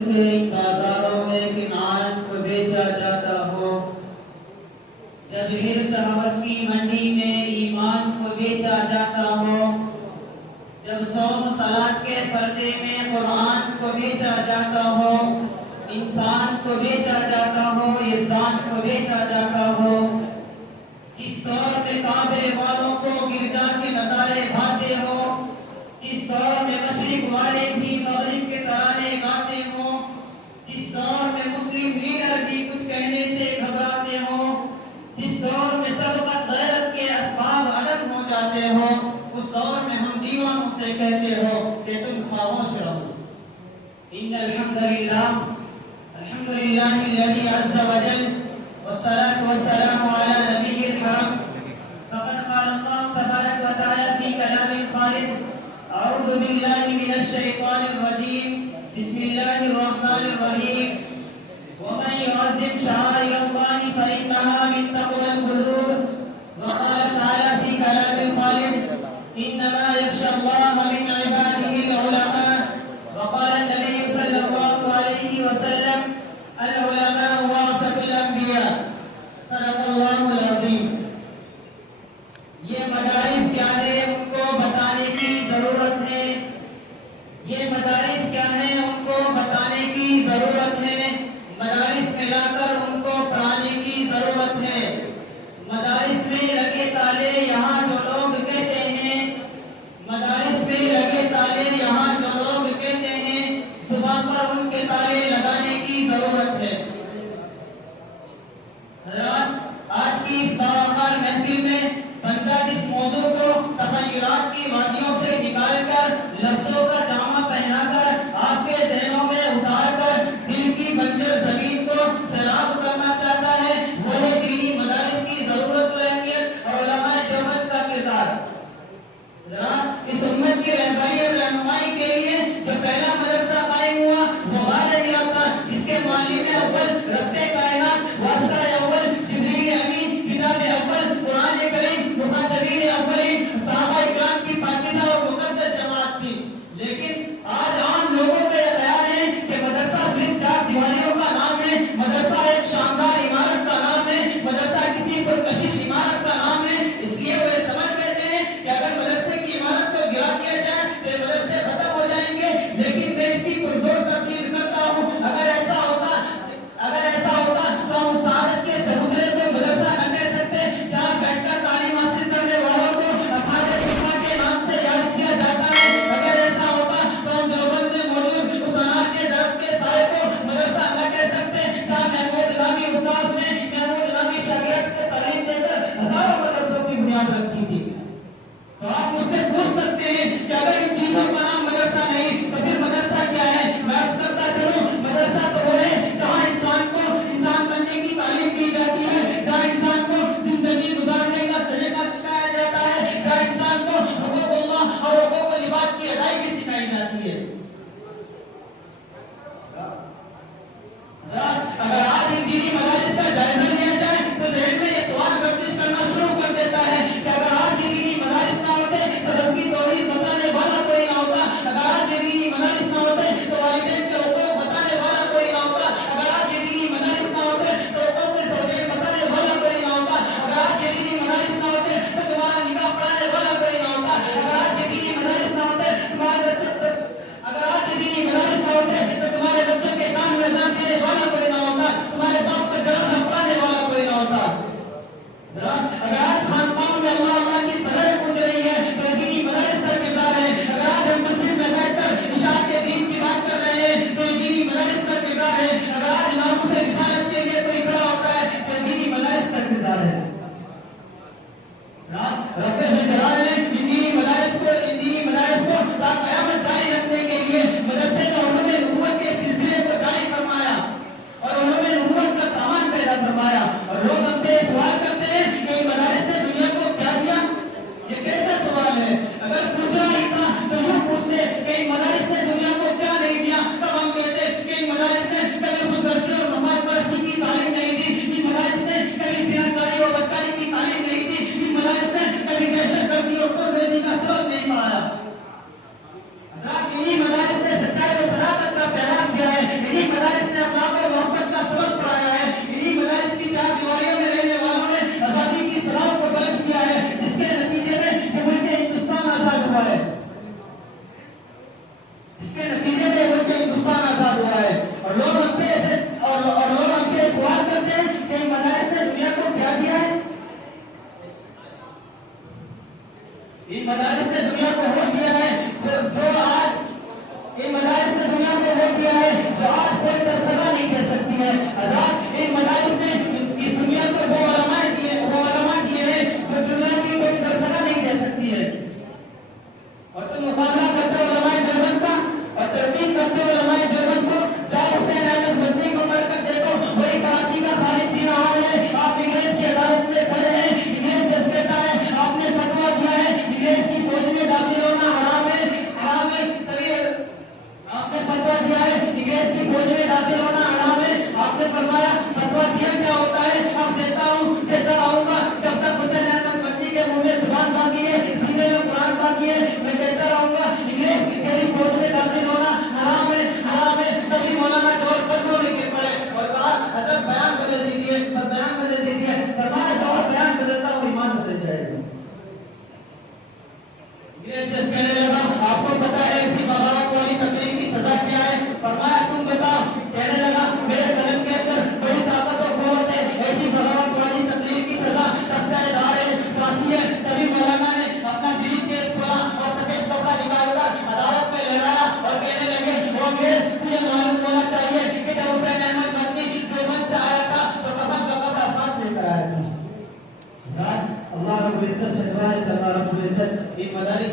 بازاروں میں کنعان کو بیچا جاتا ہو، جب حرص ہوس کی منڈی میں ایمان کو بیچا جاتا ہو، جب صوم صلاۃ کے پردے میں قرآن کو بیچا جاتا ہو، انسان کو بیچا جاتا ہو، انسان کو بیچا جاتا ہو، جس دور میں کعبے والوں کو گرجا کے نظارے بھاتے ہو، جس دور میں مشرق والے بھی مغرب کے ترانے گاتے ہوں، جس دور میں مسلم لیڈر بھی کچھ کہنے سے گھبراتے ہوں، جس دور میں سبقت غیرت کے اسباب عدم ہو جاتے ہوں، اس دور میں ہم دیوانوں سے کہتے ہو کہ تم خاموش رہو۔ ان الحمدللہ الذی عز وجل والصلاة والسلام علی نبی الحرم فقد قال اللہ تبارک و تعالی فی کلام الخالد اعوذ باللہ من الشیطان الرجیم بسم اللہ الرحمن الرحیم ومن يعظم شعائر اللہ فإنها من تقوى القلوب وقال تعالی فی کلام الخالد انما یخشى اللہ من عباده العلماء وقال النبی صلی اللہ علیہ وسلم العلماء ورثة الانبیاء صدق اللہ العظیم۔ یہ مدارس کیا ہے ان کو بتانے کی ضرورت ہے، یہ مدارس کیا ہے ان کو بتانے کی ضرورت ہے، مدارس میں لا کر ان کو پڑھانے کی ضرورت ہے۔ مدارس میں لگے تالے یہاں جو لوگ کہتے ہیں، مدارس میں لگے تالے یہاں جو لوگ کہتے ہیں، صبح پر ان کے تالے لگانے کی ضرورت ہے۔ حضرات، آج کی اس باوقار محفل میں بندہ جس موضوع کو تخیلات کی وادیوں سے نکال کر لفظوں کا جامع پہنا کر آپ کے ذہنوں میں اتار کر دل کی بنجر زمین کو سیراب کرنا چاہتا ہے، وہ ہے دینی مدارس کی ضرورت و اہمیت اور علماء دیوبند کا کردار۔ اس امت کی رہبری اور رہنمائی کے لیے جو پہلا مدرسہ قائم ہوا وہ غالب تھا، جس کے معلم اول رب کائنات واسطہ اول جبریل امین، کتاب اول قرآن کریم، مخاطبین اولین صحابہ کرام کی پاکیزہ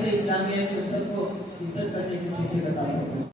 سے اسلامیہ کی سب کو عزت کرنے کی طریقے بتائے.